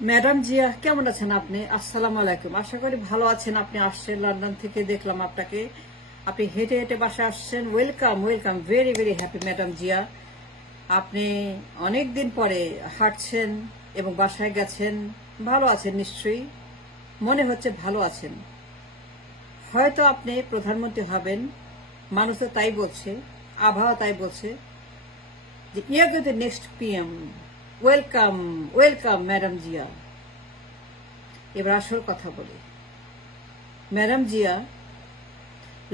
Madam Zia কেমন আছেন আপনি? আসসালামু আলাইকুম। আশা করি ভালো আছেন। আপনি আসছেন লন্ডন থেকে, দেখলাম আপনাকে, আপনি হেঁটে হেঁটে বাসায় আসছেন। Welcome welcome, very very happy madam Zia. আপনি অনেক দিন পরে হাঁটছেন এবং বাসায় গেছেন। ভালো আছেন নিশ্চয়ই, মনে হচ্ছে ভালো আছেন। হয়তো আপনি প্রধানমন্ত্রী হবেন, মানুষ তো তাই বলছে, আবহাওয়া তাই বলছে যে you are the next PM. Welcome welcome madam Zia. এবার আসল কথা বলি ম্যাডাম জিয়া,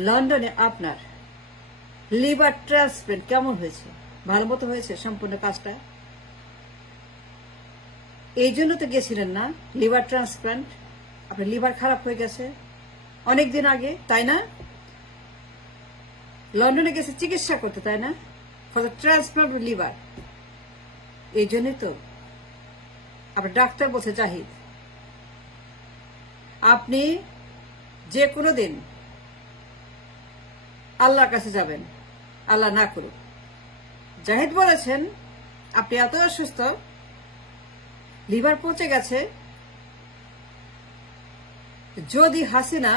লন্ডনে আপনার লিভার ট্রান্সপ্লান্ট কেমন হয়েছে? ভালো মতো হয়েছে সম্পূর্ণ কাজটা? এই জন্য তো গেছিলেন না লিভার ট্রান্সপ্লান্ট? আপনার লিভার খারাপ হয়ে গেছে অনেকদিন আগে, তাই না? লন্ডনে গেছে চিকিৎসা করতে, তাই না? For the transplant liver. এই জন্যই তো আপনার ডাক্তার বলছে জাহিদ, আপনি যে কোনো দিন আল্লাহর কাছে যাবেন, আল্লাহ না করুক। জাহিদ বলেছেন আপনি এত অসুস্থ, লিভার পচে গেছে, যদি হাসিনা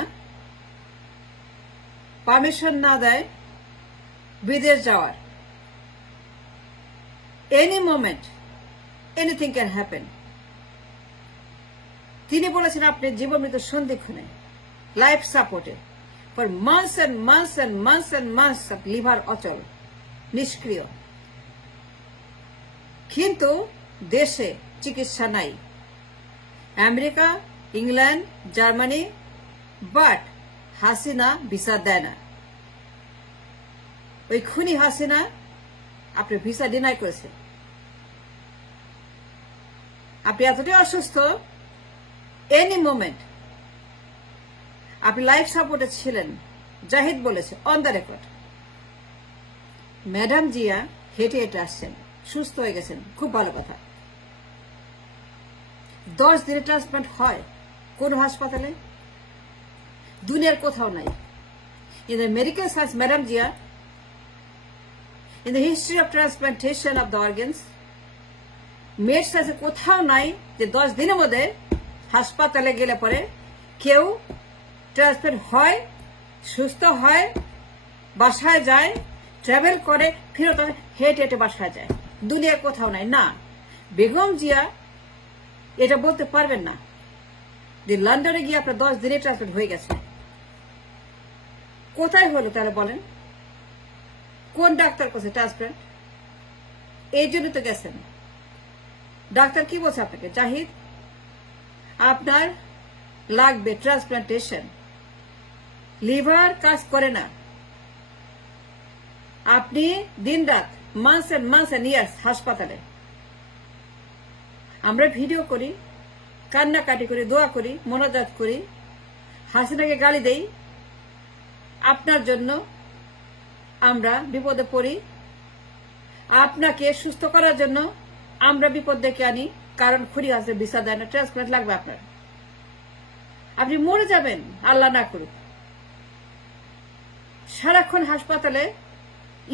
পারমিশন না দেয় বিদেশ যাওয়ার, any moment anything can happen. তিনি বলেছেন আপনি জীবন মৃত্যু সন্ধিক্ষণে লাইফ সাপোর্টে for months and months and months and months liver অচল, নিষ্ক্রিয়। কিন্তু দেশে চিকিৎসা নাই, America, England, Germany, but Hasina visa দেয় না। ওই খুনি হাসিনা আপনি ভিসা ডিনাই করেছেন। আপনি এতটাই অসুস্থ, এনি মোমেন্ট আপনি লাইফ সাপোর্টে ছিলেন, জাহিদ বলেছে on the record. Madam Zia হেঁটে হেঁটে আসছেন, সুস্থ হয়ে গেছেন, খুব ভালো কথা। 10 দিনে ট্রান্সপ্লান্ট হয় কোন হাসপাতালে? দুনিয়ার কোথাও নাই। In the medical science madam Zia, in the history of transplantation of the organs, made সায়েন্সে কোথাও নাই যে 10 দিনের মধ্যে হাসপাতালে গেলে পরে কেউ ট্রান্সপ্লান্ট হয়, সুস্থ হয়, বাসায় যায়, ট্রাভেল করে, ফেরত হেঁটে হেঁটে বাসায় যায়। দুনিয়ার কোথাও নাই। না, বেগম জিয়া এটা বলতে পারবেন না যে লন্ডনে গিয়ে আপনার 10 দিনে ট্রান্সপ্লান্ট হয়ে গেছে। কোথায় হলো তাহলে বলেন? কোন ডাক্তার করছে ট্রান্সপ্লান্ট? এই জন্য তো গেছেন। ডাক্তার কি বলছে আপনাকে? জাহিদ আপনার লাগবে ট্রান্সপ্লান্টেশন, লিভার কাজ করে না। আপনি দিন রাত মান্থস এন্ড ইয়ার্স হাসপাতালে। আমরা ভিডিও করি, কান্নাকাটি করি, দোয়া করি, মোনাজাত করি, হাসিনাকে গালি দেই। আপনার জন্য আমরা বিপদে পড়ি, আপনাকে সুস্থ করার জন্য আমরা বিপদ ডেকে আনি, কারণ খুনি আছে ভিসা দেয় না, ট্রান্সপ্লান্ট লাগবে আপনার। আপনি মরে যাবেন আল্লাহ না করুক। সারাক্ষণ হাসপাতালে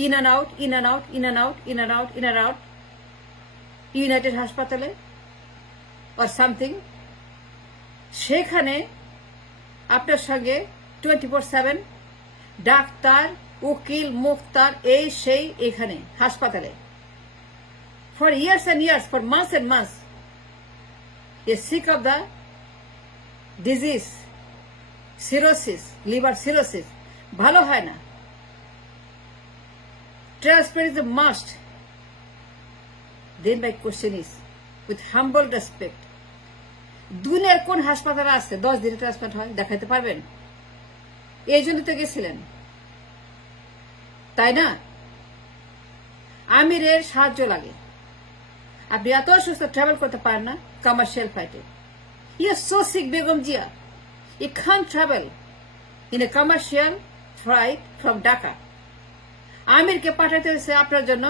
in and out, in and out, in and out, in and out, in and out, United হাসপাতালে অর সামথিং। সেখানে আপনার সঙ্গে 24/7 ডাক্তার, উকিল, মুক্তার, এই সেই, এখানে হাসপাতালে for years and years, for months and months, a sick of the disease cirrhosis, liver cirrhosis, ভালো হয় না। Transplant is a must. Then my question is, with humble respect, দুনিয়ার কোন হাসপাতালে আছে 10 দিনে ট্রান্সপ্লান্ট হয়? দেখাতে পারবেন? এই জন্য তো গেছিলেন, তাই না? আমিরের সাহায্য লাগে। আপনি এত অসুস্থ, ট্রাভেল করতে পারেন না কমার্শিয়াল ফ্লাইটে। You are so sick Begum Zia, you can travel in a commercial flight from Dhaka. আমিরকে পাঠাতে হয়েছে আপনার জন্য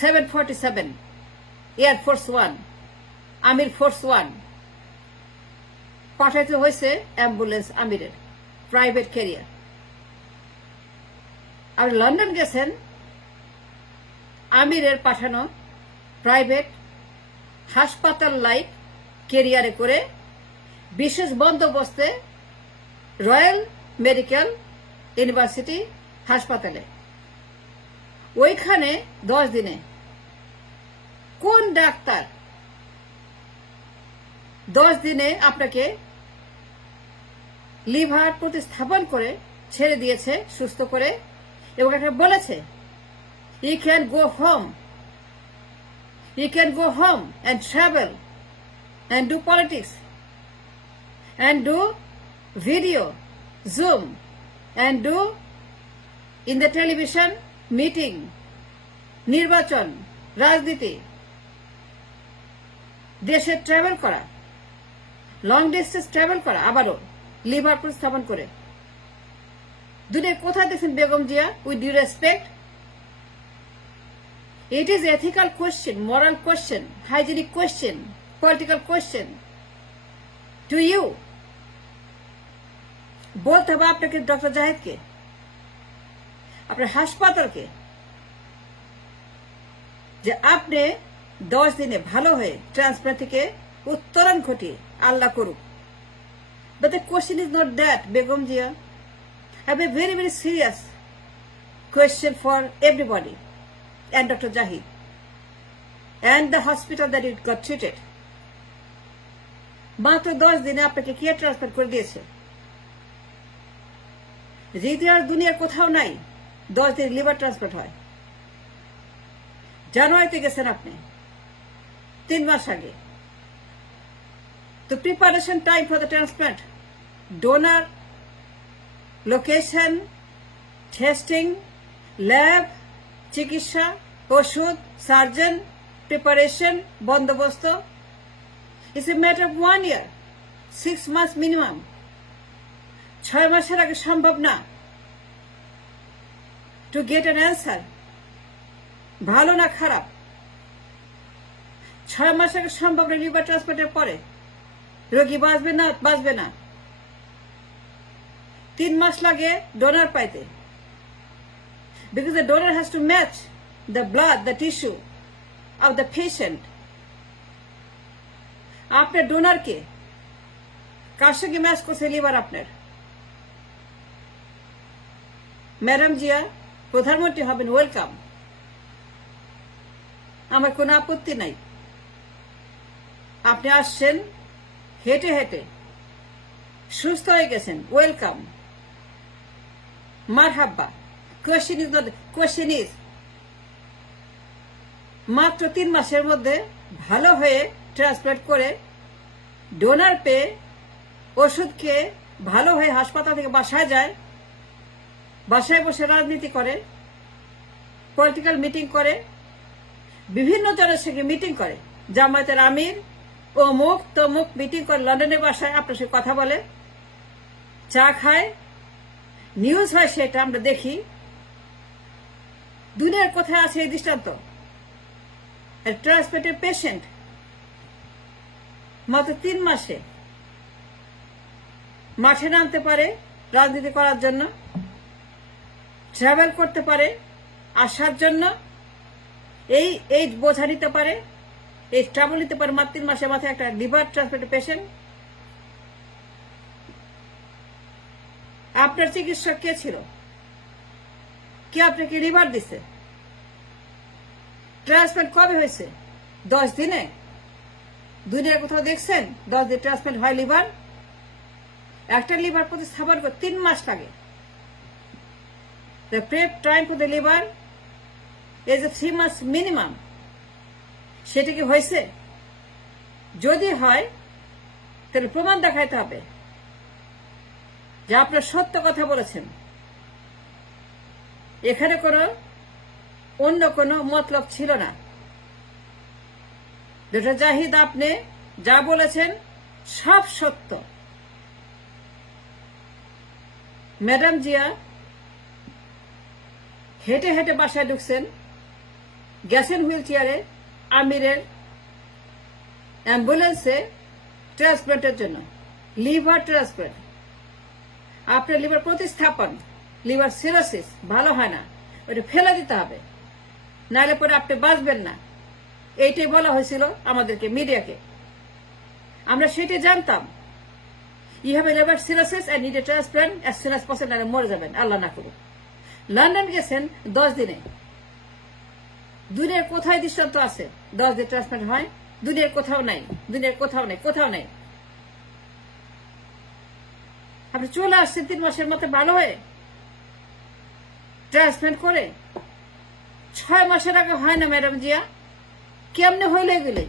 747 এয়ারফোর্স 1, আমির ফোর্স 1 পাঠাতে হয়েছে, অ্যাম্বুলেন্স আমিরের, প্রাইভেট ক্যারিয়ার। আপনি লন্ডন গেছেন, আমিরের পাঠানো প্রাইভেট হাসপাতাল লাইফ কেরিয়ারে করে বিশেষ বন্দোবস্তে রয়্যাল মেডিকেল ইউনিভার্সিটি হাসপাতালে, ওইখানে 10 দিনে কোন ডাক্তার 10 দিনে আপনাকে লিভার প্রতিস্থাপন করে ছেড়ে দিয়েছে সুস্থ করে, এবং একটা বলেছে you can go home and travel and do politics and do video Zoom and do in the television meeting, নির্বাচন, রাজনীতি, দেশে ট্রাভেল করা, লং ডিস্টেন্স ট্রাভেল করা, আবারও লিভার প্রতিস্থাপন করে। দুনিয়া কোথায় দেখছেন Begum Zia? With due respect, it is ethical question, moral question, hygienic question, political question to you. বলতে হবে আপনাকে, ডক্টর জাহিদকে, আপনার হাসপাতালকে, যে আপনি 10 দিনে ভালো হয়ে ট্রান্সপ্লান্ট থেকে উত্তরণ ঘটিয়ে আল্লাহ করুক। But the question is not that, Begum Jia. I have a very, very serious question for everybody and Dr. Jahid and the hospital that you got treated. মাত্র 10 দিনে আপনাকে কে ট্রান্সপ্লান্ট করে দিয়েছে? রীতি আর দুনিয়ার কোথাও নাই 10 দিন লিভার ট্রান্সপ্লান্ট হয়। জানুয়ারিতে গেছেন আপনি, 3 মাস আগে। তো preparation time for the transplant, donor, location, testing, lab, চিকিৎসা, ওষুধ, সার্জন, প্রিপারেশন, বন্দোবস্ত, it's a matter of 1 year, 6 months minimum. 6 মাসের আগে সম্ভব না টু গেট অ্যান অ্যান্সার, ভালো না খারাপ। 6 মাস আগে সম্ভব না লিভার ট্রান্সপ্লান্টের পরে রোগী বাঁচবে না। 3 মাস লাগে ডোনার পাইতে, because the donor has to match the blood, the tissue of the patient. আপনার ডোনারকে কার সঙ্গে ম্যাচ করছে লিভার আপনার? ম্যাডাম জিয়া প্রধানমন্ত্রী হবেন, ওয়েলকাম, আমার কোনো আপত্তি নাই। আপনি আসছেন হেঁটে হেঁটে, সুস্থ হয়ে গেছেন, ওয়েলকাম, মারহাব্বা। কোয়েশ্চেন ইজ মাত্র 3 মাসের মধ্যে ভালো হয়ে ট্রান্সপ্লান্ট করে ডোনার পেয়ে ওষুধ খেয়ে ভালো হয়ে হাসপাতাল থেকে বাসায় যায়, বাসায় বসে রাজনীতি করে, পলিটিক্যাল মিটিং করে, বিভিন্ন জনের সঙ্গে মিটিং করে, জামায়াতের আমির অমুক তমুক মিটিং করে, লন্ডনের বাসায় আপনার সঙ্গে কথা বলে, চা খায়, নিউজ হয়, সেটা আমরা দেখি। দুনিয়ার কোথায় আছে এই দৃষ্টান্ত? ট্রান্সপ্লান্টের পেশেন্ট মাত্র 3 মাসে মাঠে নামতে পারে রাজনীতি করার জন্য, ট্রাভেল করতে পারে আসার জন্য, এই বোঝা নিতে পারে, এই ট্রাভেল নিতে পারে মাত্র 3 মাসের মাথায় একটা লিভার ট্রান্সপ্লান্টের পেশেন্ট। আপনার চিকিৎসক কে ছিল? কে আপনাকে লিভার দিছে? ট্রান্সপ্লান্ট কবে হয়েছে? 10 দিনে? দুনিয়ার কোথাও দেখছেন 10 দিন ট্রান্সপ্লান্ট হয় লিভার? একটা লিভার প্রতিস্থাপন করতে 3 মাস লাগে। The prep time for the liver is 3 months minimum. সেটা কি হয়েছে? যদি হয় তাহলে প্রমাণ দেখাইতে হবে যে আপনার সত্য কথা বলেছেন, এখানে কোনো অন্য কোনো মতলব ছিল না। ডক্টর জাহিদ, আপনি যা বলেছেন সব সত্য। ম্যাডাম জিয়া হেঁটে হেঁটে বাসায় ঢুকছেন, গেছেন হুইল চেয়ারে, আমিরের অ্যাম্বুলেন্সে ট্রান্সপ্লান্টের জন্য, লিভার ট্রান্সপ্লান্ট। আপনার লিভার প্রতিস্থাপন, লিভার সিরোসিস ভালো হয় না, ওটা ফেলে দিতে হবে, নাহলে পরে আপনি বাঁচবেন না। এইটাই বলা হয়েছিল আমাদেরকে, মিডিয়াকে। আমরা সেটাই জানতাম। You have liver cirrhosis and need a transplant as soon as possible, আর মরে যাবেন, আল্লাহ না করুক। লন্ডন গেছেন 10 দিনে। দুনিয়ার কোথায় দৃষ্টান্ত আছে 10 দিনে ট্রান্সপ্লান্ট হয়? দুনিয়ার কোথাও নাই, দুনিয়ার কোথাও নেই, কোথাও নেই। আপনি চলে আসছেন 3 মাসের মধ্যে ভালো হয়ে, ট্রান্সপ্লান্ট করে। 6 মাসের আগে হয় না ম্যাডাম জিয়া? কেমনে হইল এগুলি?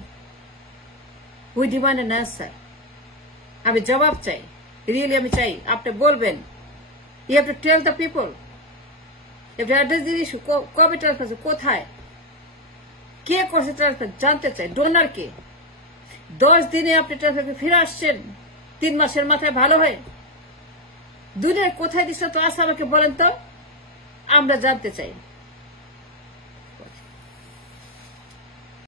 We demand an answer. আমি জবাব চাই, রিয়েলি আমি চাই। আপনি বলবেন, you have to tell the people, you have to address this issue. কবে ট্রান্সপ্লান্ট, কোথায়, কে করছে ট্রান্সপ্লান্ট, জানতে চাই। ডোনার কে? 10 দিনে আপনি ট্রান্সপ্লান্ট ফিরে আসছেন 3 মাসের মাথায় ভালো হয়ে। দুনিয়ার কোথায় দৃষ্টান্ত আছে আমাকে বলেন তো, আমরা জানতে চাই।